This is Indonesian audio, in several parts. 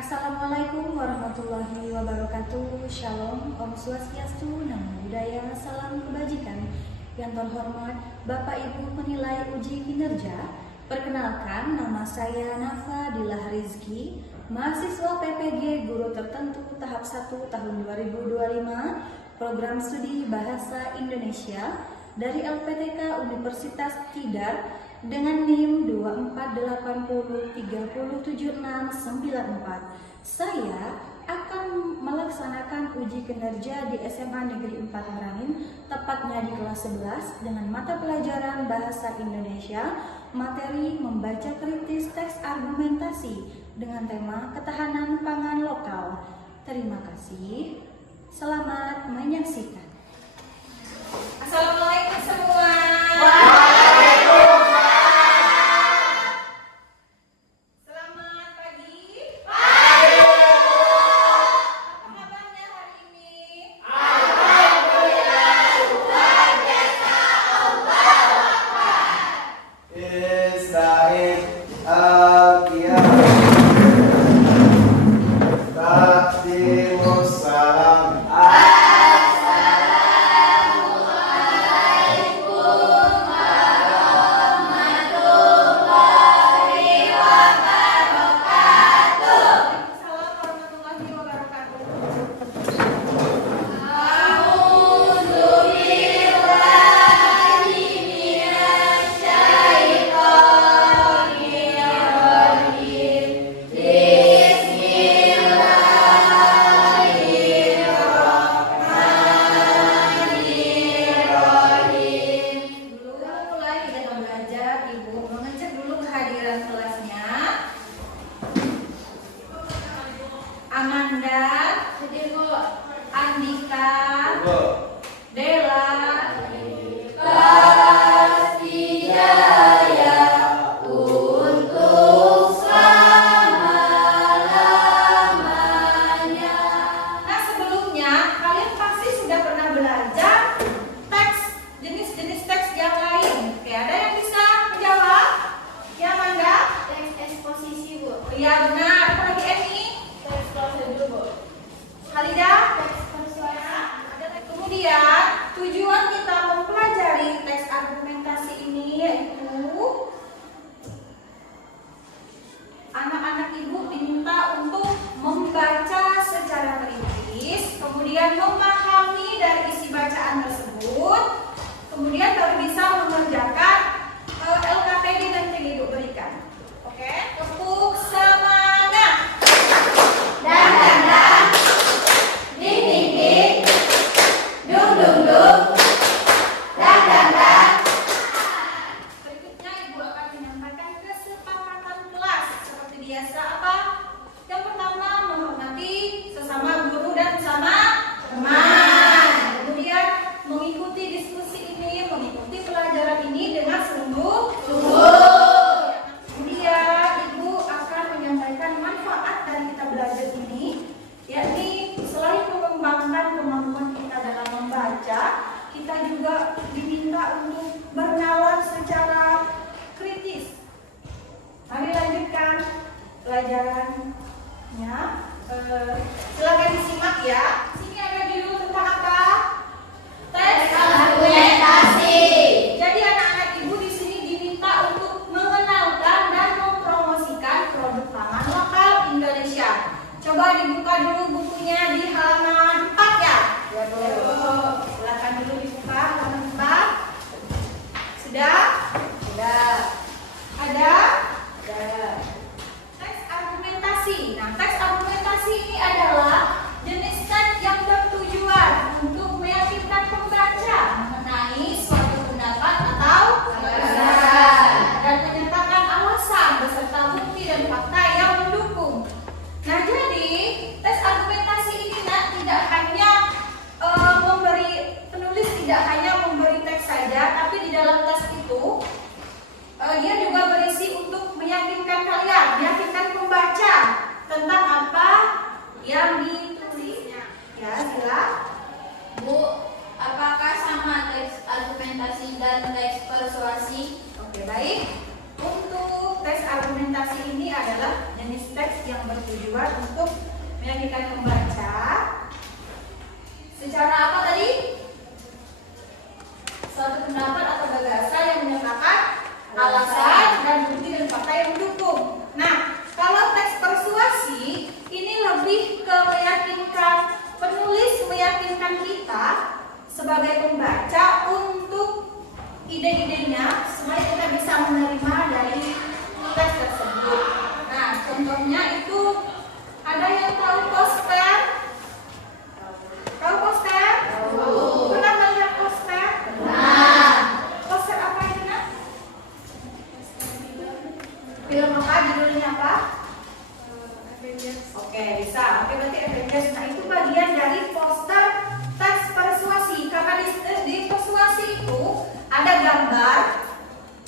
Assalamualaikum warahmatullahi wabarakatuh. Shalom, Om Swastiastu, Namo Buddhaya, salam kebajikan. Yang terhormat Bapak Ibu penilai uji kinerja, perkenalkan nama saya Nafa Dilah Rizki, mahasiswa PPG Guru Tertentu tahap 1 tahun 2025, program studi Bahasa Indonesia dari LPTK Universitas Tidar dengan NIM 248030769. Saya akan melaksanakan uji kinerja di SMA Negeri 4 Merangin, tepatnya di kelas 11 dengan mata pelajaran Bahasa Indonesia, materi membaca kritis teks argumentasi dengan tema ketahanan pangan lokal. Terima kasih. Selamat menyaksikan. Assalamualaikum semua. Selamat pagi. Apa kabarnya hari ini? Alhamdulillah, luar biasa. Allahu Akbar. Ista'in al-qiyam. Takdimus salam. Waalaikumsalam warahmatullahi wabarakatuh. Sebelum mulai kita belajar, Ibu mengecek dulu kehadiran kelasnya. Amanda, Andika, Dela, Nah, sebelumnya kalian pasti sudah pernah belajar teks, jenis-jenis teks yang lain. Oke, ada yang bisa menjawab? Ya, Amanda? Teks eksposisi, Bu. Iya, benar. Apa lagi, Eni? Teks prosedur, Bu. Halida? Teks persuasi. Kemudian, tujuan kita mempelajari teks argumentasi ini yaitu anak-anak Ibu diminta untuk membaca secara kritis, kemudian memahami dari isi bacaan tersebut, kemudian baru bisa mengerjakan LKPD nanti yang Ibu berikan. Oke, tepuk semangat. Dan. Ding, ding, ding. Dung, dung, dung. Dan. Berikutnya Ibu akan menyampaikan kesepakatan kelas. Seperti biasa apa? Yang pertama, menghormati sesama guru dan sesama teman. Kemudian mengikuti diskusi ini, mengikuti pelajaran ini dengan sungguh-sungguh. Kemudian Ibu akan menyampaikan manfaat dari kita belajar ini, yakni selain mengembangkan kemampuan kita dalam membaca, kita juga diminta untuk bernalar secara kritis. Mari lanjutkan pelajarannya. Silakan disimak ya. Sini ada judul tentang apa? Teks Argumentasi. Jadi anak-anak Ibu di sini diminta untuk mengenalkan dan mempromosikan produk pangan lokal Indonesia. Coba dibuka dulu bukunya di halaman 4 ya. Ya, Bu. Silakan dulu dibuka halaman 4. Sudah? Sudah. Ada? Ada. Teks argumentasi. Nah, teks argumentasi ini adalah jenis teks yang bertujuan untuk meyakinkan pembaca mengenai suatu pendapat atau gagasan dan menyatakan alasan beserta bukti dan fakta yang mendukung. Nah, jadi teks argumentasi ini tidak hanya penulis tidak hanya memberi teks saja, tapi di dalam teks itu dia juga berisi untuk meyakinkan kalian, meyakinkan pembaca tentang apa yang ditulisnya. dibuat untuk meyakinkan pembaca secara apa tadi? Suatu pendapat atau gagasan yang menyatakan alasan dan bukti dan fakta yang mendukung. Nah, kalau teks persuasi ini lebih ke meyakinkan penulis, meyakinkan kita sebagai pembaca untuk ide-idenya supaya kita bisa menerima dari teks tersebut. Nah, contohnya itu ada yang tahu poster? Tahu poster? Pernah melihat poster? Poster apa itu, Nak? Film apa? Judulnya apa? Oke, bisa. Oke, berarti Avengers. Nah, itu bagian dari poster teks persuasi. Karena di persuasi itu ada gambar,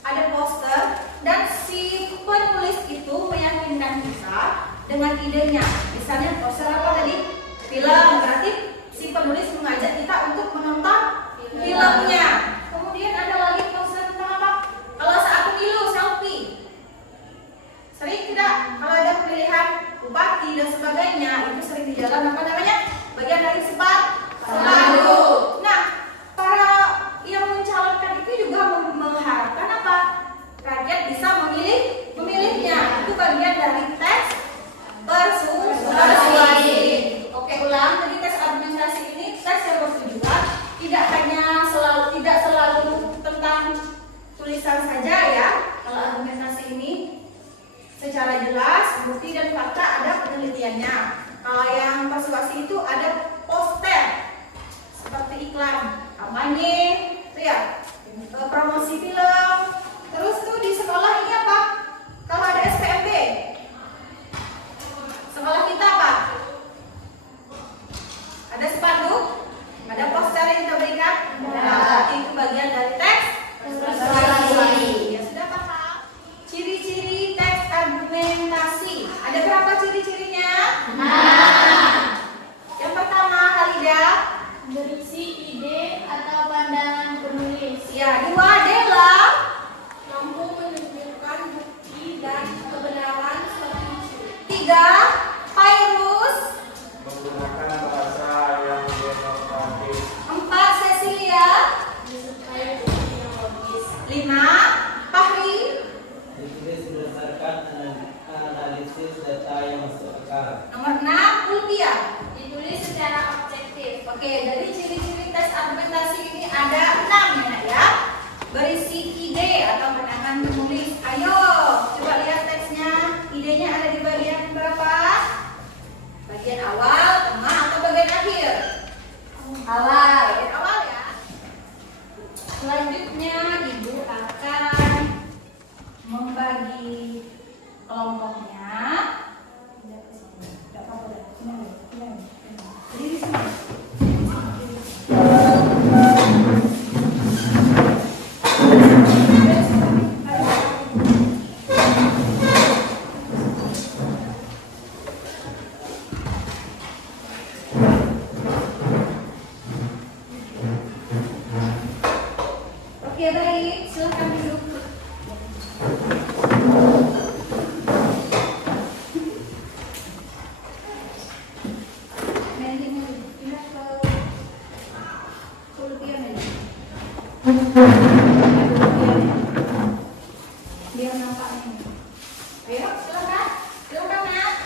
ada poster, dan si penulis itu meyakinkan kita dengan idenya. Misalnya poster apa tadi? Film. Berarti si penulis mengajak kita untuk menonton filmnya. Kemudian ada lagi poster tentang apa? Kalau saat pemilu, selfie. Sering tidak? Kalau ada pemilihan bupati dan sebagainya, itu sering di jalan apa namanya? Bagian dari spanduk. Nah, para yang mencalonkan itu juga mengharapkan apa? Rakyat bisa memilihnya. Itu bagian dari teks persuasi. Oke, ulang. Jadi teks argumentasi ini teks yang bertujuan tidak selalu tentang tulisan saja ya. Kalau argumentasi ini secara jelas, bukti dan fakta ada penelitiannya. Kalau yang persuasi itu ada poster seperti iklan kampanye, itu ya, promosi film. Terus tuh di sekolah ini apa? Kalau ada SPMB, sekolah kita apa? Ada spanduk, ada poster yang kita berikan. Nah, itu bagian dari teks persuasi. Ya sudah paham? Ciri-ciri teks argumentasi. Ada berapa ciri-cirinya? Yang pertama, Halida, Berisi ide atau pandangan penulis. ya, dua adalah Mampu menunjukkan bukti dan kebenaran suatu isu. tiga, Pairus, Menggunakan bahasa yang denotatif. empat, Cecilia, Disukai bukti yang logis. lima, Fahri, Ditulis berdasarkan analisis data yang masuk akal. nomor enam, Ulvia. Ditulis secara objektif. Oke, dari ciri-ciri tes argumentasi ini ada 6 ya, Nak ya. Berisi ide atau pandangan penulis. Ayo, coba lihat teksnya. Idenya ada di bagian berapa? Bagian awal, tengah, atau bagian akhir? Awal. Bagian awal ya. Selanjutnya, Ibu akan membagi kelompoknya. Tidak apa-apa, jadi di sini. Oke, baik, silakan duduk. Biar nampak ini. Ayo, silakan. Silakan, Nak.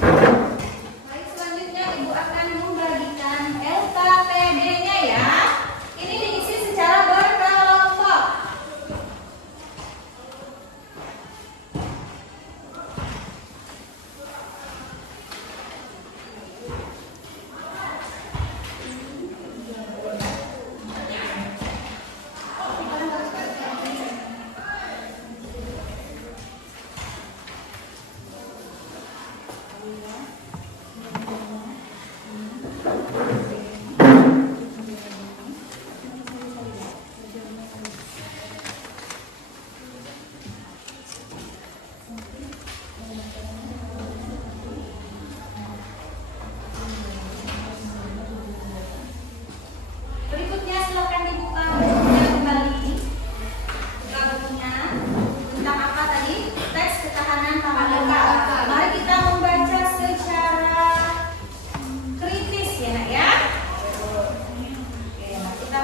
Baik, selanjutnya Ibu akan membagikan LKPD-nya ya. Ini diisi secara berkelompok.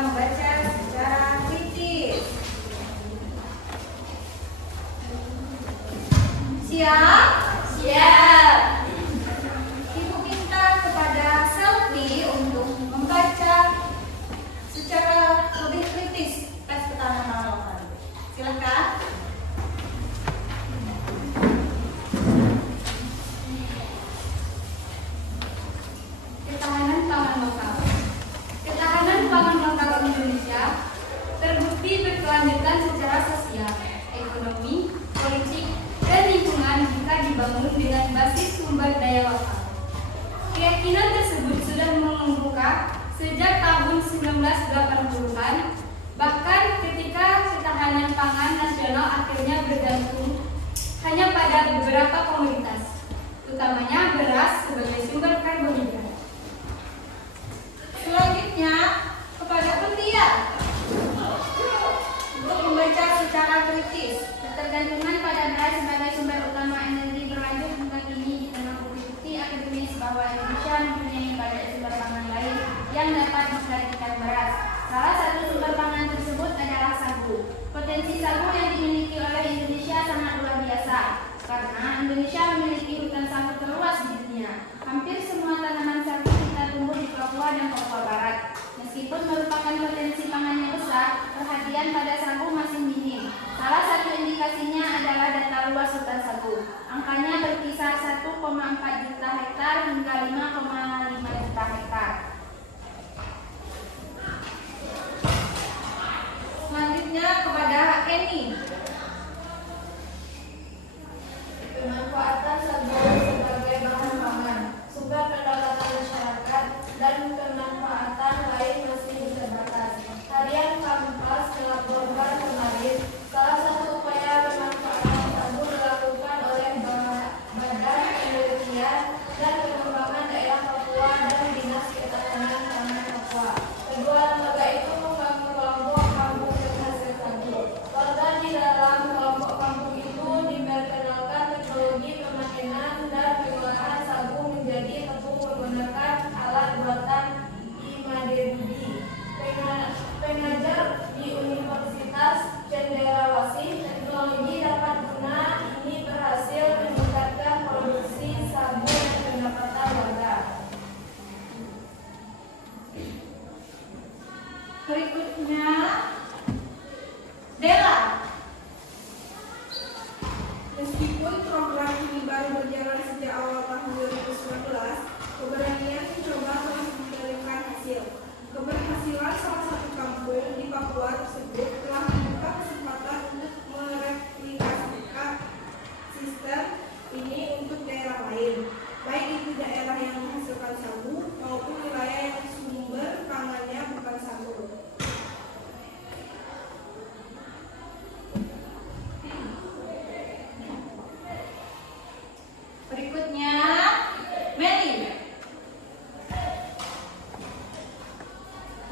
membaca secara kritis. Siap? Siap. Ibu minta kepada Selfie untuk membaca secara lebih kritis tes ketahanan lokal. Silakan. Ketahanan pangan lokal. Ketahanan pangan lokal Indonesia terbukti berkelanjutan secara sosial, ekonomi, politik, dan lingkungan jika dibangun dengan basis sumber daya lokal. Keyakinan tersebut sudah mengemuka sejak tahun 1980-an, bahkan ketika ketahanan pangan nasional akhirnya bergantung hanya pada beberapa komoditas, utamanya beras sebagai sumber karbohidrat. Selanjutnya kepada Pentia untuk membaca secara kritis. Ketergantungan pada beras sebagai sumber utama energi berlanjut hingga kini di tengah bukti akademis bahwa Indonesia mempunyai banyak sumber pangan lain yang dapat menggantikan beras. Salah satu sumber pangan tersebut adalah sagu. Potensi sagu yang dimiliki oleh Indonesia sangat luar biasa karena Indonesia memiliki hutan sagu terluas di dunia. Hampir semua tanaman sagu kita tumbuh di Papua dan Papua Barat. Meskipun merupakan potensi pangan yang besar, perhatian pada sagu masih minim. Salah satu indikasinya adalah data luas hutan sagu. Angkanya berkisar 1,4 juta hektar hingga 5,5 juta hektar. Selanjutnya kepada Eni. Pemanfaatan sagu sebagai bahan pangan, sumber pendapatan masyarakat, dan pemanfaatan lain masih terbatas. Harian Kampas melaporkan kemarin, salah satu upaya pemanfaatan sagu dilakukan oleh Badan Penelitian dan Pengembangan Daerah Papua dan Dinas Ketahanan Pangan Papua. Kedua lembaga itu membangun kelompok kampung penghasil sagu. Warga di dalam kelompok kampung itu diperkenalkan teknologi pemanenan dan pengolahan sagu menjadi tepung menggunakan alat buatan Imaderi. Pengajar di Universitas Cenderawasih, teknologi dapat guna ini berhasil meningkatkan produksi sagu dan pendapatan warga. Berikutnya Dela. Meskipun program ini baru berjalan sejak awal tahun 2019, keberanian mencoba terus memberikan hasil. Keberhasilan salah satu kampung di Papua tersebut telah membuka kesempatan untuk mereplikasikan sistem ini untuk daerah lain, baik itu daerah yang menghasilkan sagu maupun wilayah yang sumber pangannya bukan sagu. Berikutnya Meli.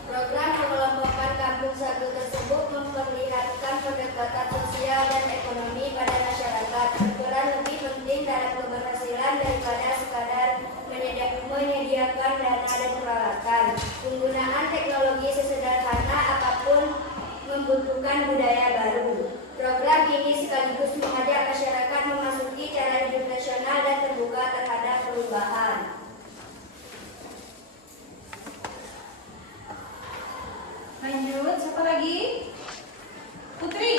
Program mengelompokkan kampung sagu tersebut memperlihatkan pendekatan sosial dan ekonomi pada masyarakat, berperan lebih penting dalam keberhasilan daripada sekadar menyediakan dana dan peralatan. Penggunaan teknologi sesederhana apapun membutuhkan budaya baru. Program ini sekaligus mengajak masyarakat memasuki cara hidup nasional dan terbuka terhadap perubahan. Lanjut, siapa lagi? Putri.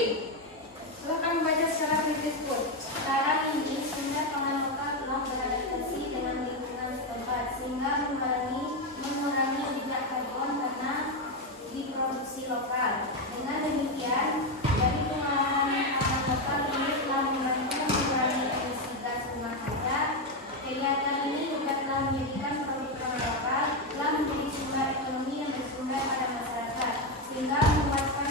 Silakan membaca secara kritis, Put. Sekarang ini sumber pangan lokal telah beradaptasi dengan lingkungan setempat sehingga mengurangi jejak karbon karena diproduksi lokal. Dengan demikian, dari pengolahan pangan lokal ini telah membantu mengurangi emisi gas rumah kaca. Kegiatan ini juga telah menjadikan produk pangan lokal telah menjadi sumber ekonomi yang bersumber pada masyarakat sehingga menguatkan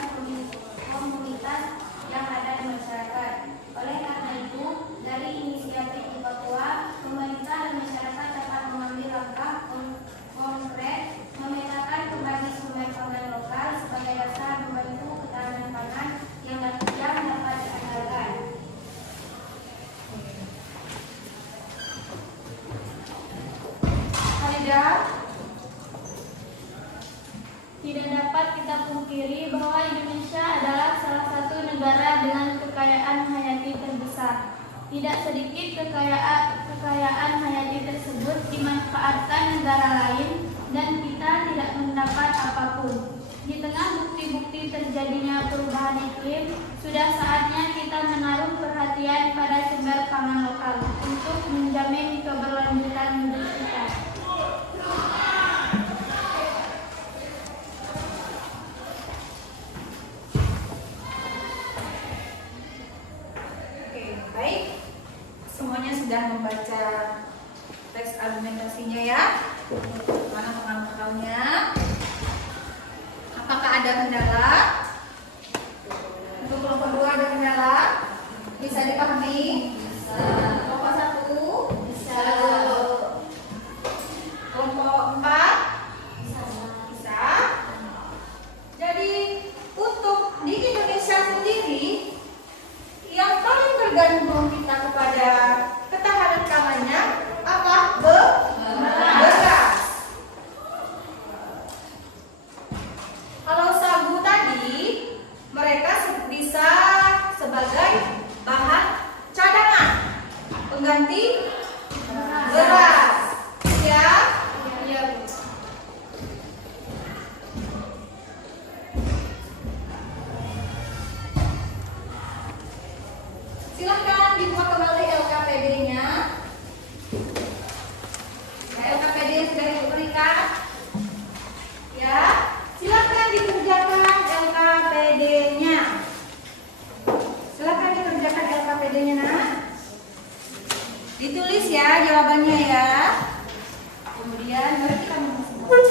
komunitas yang ada di masyarakat. Oleh karena itu, dari inisiatif di Papua, pemerintah dan masyarakat dapat mengambil langkah konkret memetakan kembali sumber pangan lokal sebagai dasar membantu ketahanan pangan yang dapat diandalkan. Farida. Tidak dapat dapat kita pungkiri bahwa Indonesia adalah salah satu negara dengan kekayaan hayati terbesar. Tidak sedikit kekayaan hayati tersebut dimanfaatkan negara lain dan kita tidak mendapat apapun. Di tengah bukti-bukti terjadinya perubahan iklim, sudah saatnya kita menaruh perhatian pada sumber pangan lokal untuk menjamin keberlanjutan hidup kita. Oke, baik. Semuanya sudah membaca teks argumentasinya ya. Mana pengamatan-nya? Apakah ada kendala? Untuk kelompok 2 ada kendala? Bisa dipahami? Bisa. Kelompok 1? Bisa. Kelompok 4? Bisa. Jadi untuk di Indonesia sendiri yang paling bergantung kita kepada ketahanan pangannya apa? Beras. Kalau sagu tadi mereka bisa sebagai bahan cadangan pengganti beras. Ya? Iya, Bu. Silahkan dibuka kembali LKPD-nya. Ya, LKPD sudah diberikan. Ya, silahkan dikerjakan LKPD-nya. Silahkan dikerjakan LKPD-nya, nak. Ditulis ya jawabannya ya. Kemudian mari kita memasuki.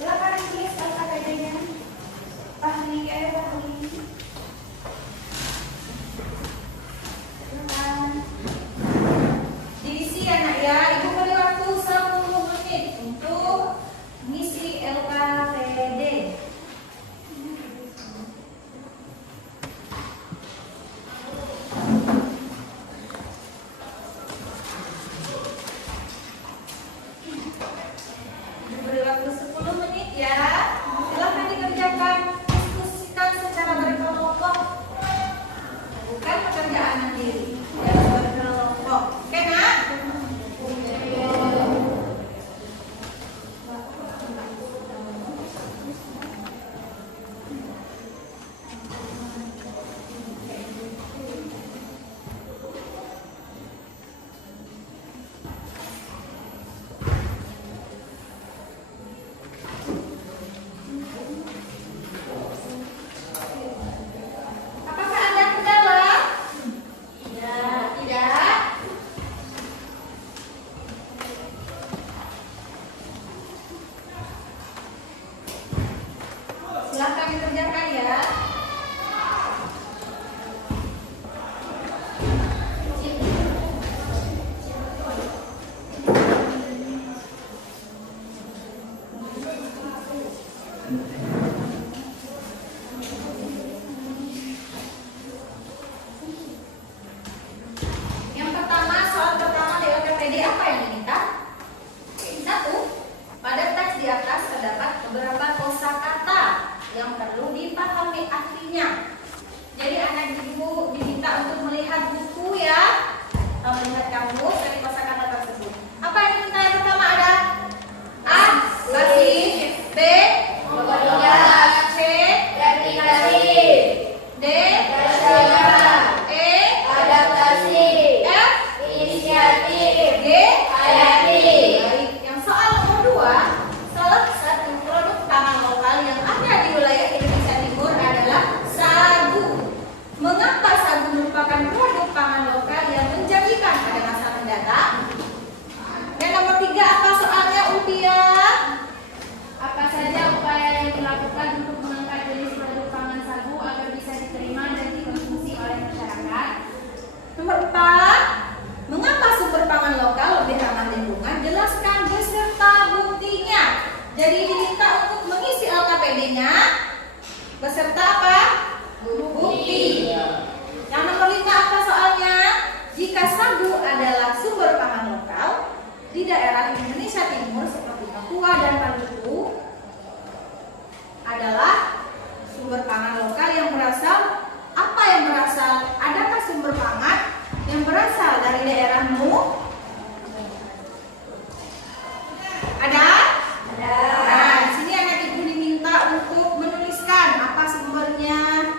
Silahkan ditulis LKPD-nya. Pahmi ya, pahmi. Diisi anak ya, ibu beri waktu 10 menit untuk mengisi LKPD. Ibu beri waktu 10 menit ya. Silakan dikerjakan, diskusikan secara berkelompok. Bukan pekerjaan mandiri. Ya, berkelompok. Oke, Nak? Apakah ada kendala? Tidak. Silakan dikerjakan ya. Yang pertama, soal pertama di LKPD apa yang diminta? 1. Pada teks di atas terdapat beberapa kosakata yang perlu dipahami artinya. Jadi anak ibu diminta untuk melihat buku ya, melihat kamus dari kosakata tersebut. Apa yang diminta yang pertama ada? A. Basis. B. C. D. E. F. G. Baik. Yang soal nomor 2, salah satu produk pangan lokal yang ada di wilayah Indonesia Timur adalah sagu. Mengapa sagu merupakan produk pangan lokal yang menjanjikan pada masa mendatang? Yang nomor 3, apa soalnya, Upia? Apa saja upaya yang dilakukan untuk mengangkat jenis produk pangan sagu agar bisa diterima dan dikonsumsi oleh masyarakat? Nomor 4, mengapa sumber pangan lokal lebih ramah lingkungan? Jelaskan beserta buktinya. Jadi diminta untuk mengisi LKPD-nya beserta apa? Bukti. Yang nomor 5, apa soalnya? Jika sagu adalah sumber pangan lokal di daerah Indonesia Timur seperti Papua dan Maluku adalah daerahmu? Ada? Ada. Nah, di sini anak ibu diminta untuk menuliskan apa sumbernya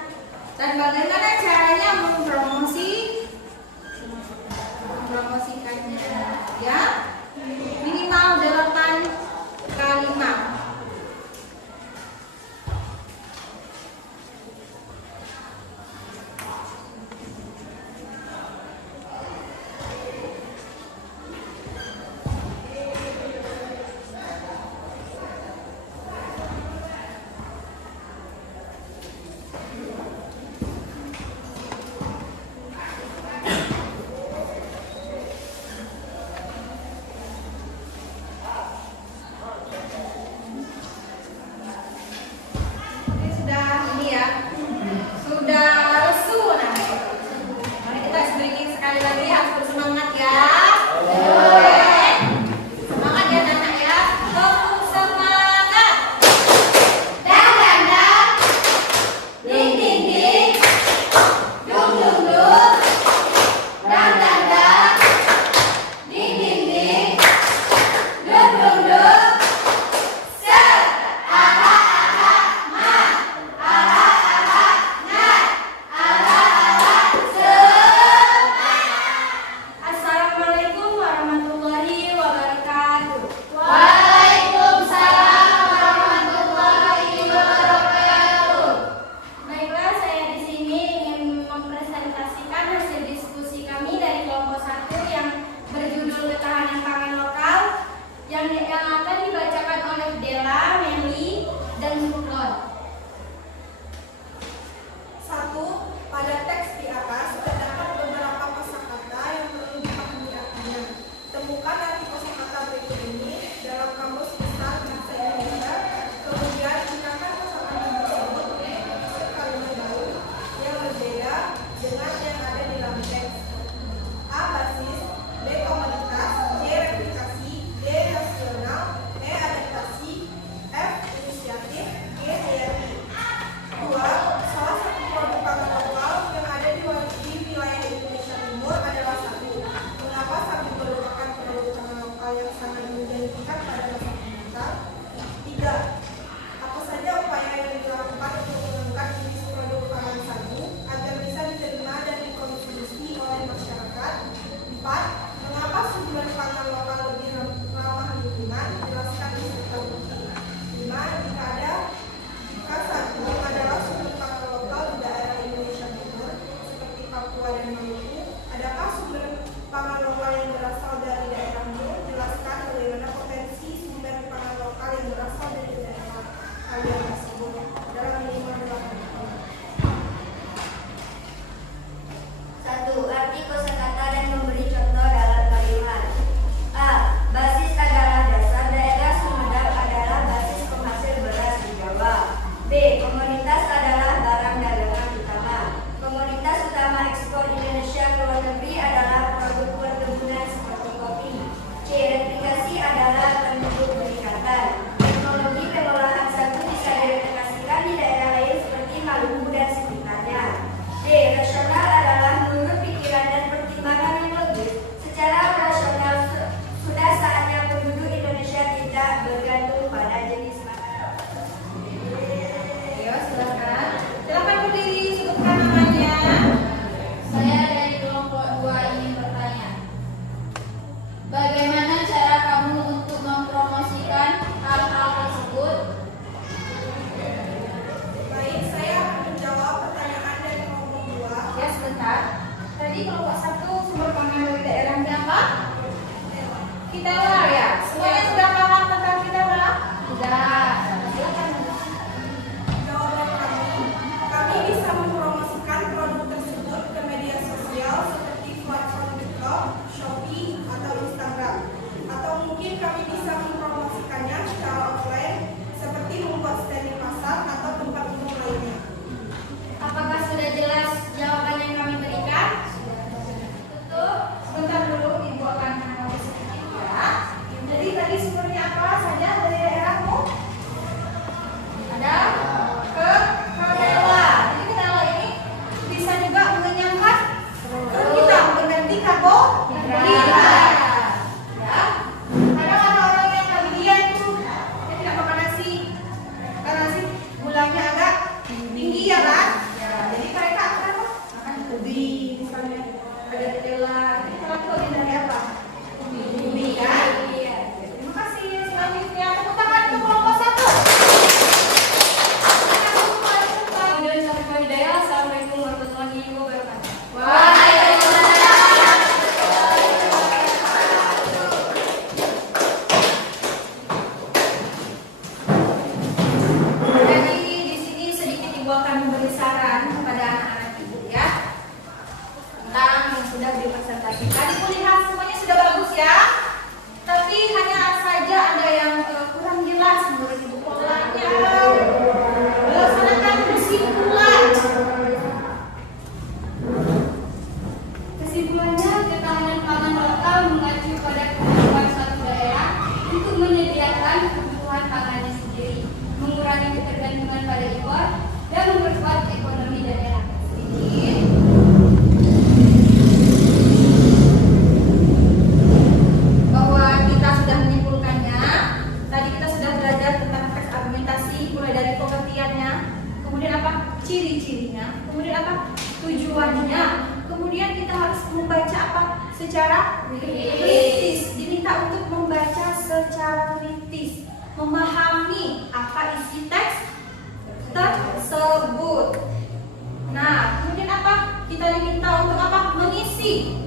dan bagaimana caranya mempromosikannya. Ya, minimal 8 kalimat. ya kan? Ya, jadi mereka akan apa? Makan ubi, misalnya ada ketela. Ketela itu bagian dari apa? Ubi kan? Iya. Terima kasih. Selanjutnya tepuk tangan untuk kelompok 1. Assalamualaikum warahmatullahi wabarakatuh. Jadi di sini sedikit ibu akan memberi saran kepada anak-anak ibu ya tentang yang sudah dipresentasikan. Ibu lihat semuanya sudah bagus ya. Tapi hanya saja ada yang kurang jelas menurut ibu polanya. Laksanakan kesimpulan. Kesimpulannya, ketahanan pangan lokal mengacu pada kebutuhan suatu daerah untuk menyediakan kebutuhan pangannya sendiri, mengurangi ketergantungan pada impor, dan memperkuat ekonomi daerah. Sedikit. Bahwa kita sudah menyimpulkannya. Tadi kita sudah belajar tentang teks argumentasi mulai dari pengertiannya, kemudian apa? Ciri-cirinya, kemudian apa? Tujuannya. Kemudian kita harus membaca apa? Secara kritis. Diminta untuk membaca secara kritis, memahami apa isi teks tersebut. Nah, kemudian apa? Kita diminta untuk apa? Mengisi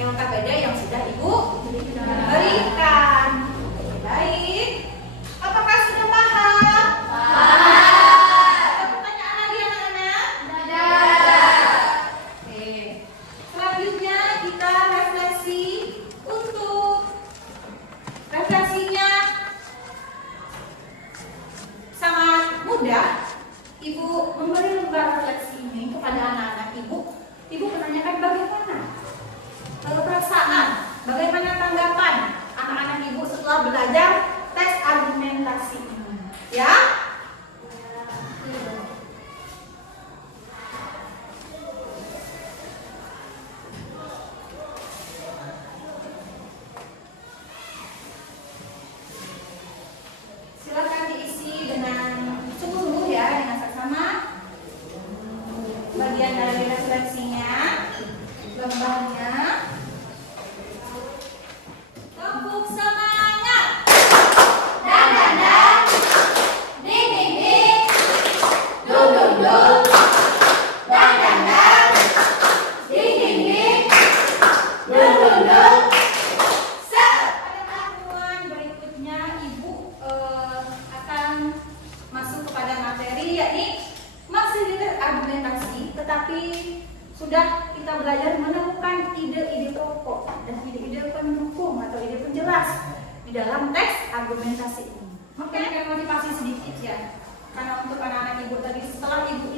LKPD yang sudah Ibu berikan. Baik. Apakah sudah paham? Ada pertanyaan lagi anak-anak? Oke. Selanjutnya kita refleksi. Untuk refleksinya sangat mudah. Ibu memberi lembar refleksi ini kepada anak-anak ibu. Ibu menanyakan bagaimana perasaan, bagaimana tanggapan anak-anak ibu setelah belajar teks argumentasi ini, ya? Silakan diisi dengan sungguh-sungguh ya, dengan seksama. Bagian dari refleksinya, gambarnya. Tepuk semangat. Dan, ding ding ding, dung dung dung, dan, ding ding ding, dung dung dung. Pada tahapan berikutnya Ibu akan masuk kepada materi, yakni masih di argumentasi, tetapi sudah kita belajar menemukan ide-ide pokok dan ide-ide pendukung atau ide penjelas di dalam teks argumentasi ini. Oke, akan motivasi sedikit ya, karena untuk anak-anak ibu tadi setelah ibu